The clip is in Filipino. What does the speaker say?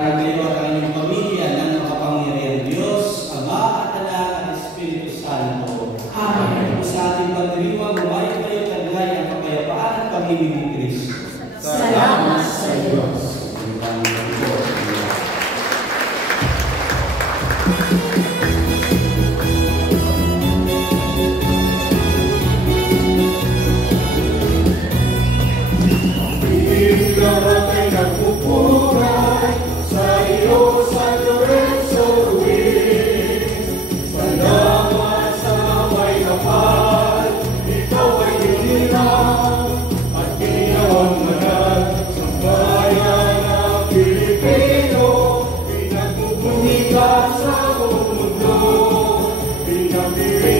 Kayo at ang inyong pamilya ng makapangyarihan Diyos, Ama at Anak at Espiritu Santo. Amen. Sa ating pagdiriwang, bumayo kayo taglay ang kapayapaan at pag-ibig ni Kristo. Salamat sa Diyos. Lahat ay nagpupugay sa iyo, San Lorenzo Ruiz. Salamat sa may kapal, ikaw ay hinirang at ginawang manag sa bayan ng Pilipino. Pinagpupunika sa buong mundo, pinagpili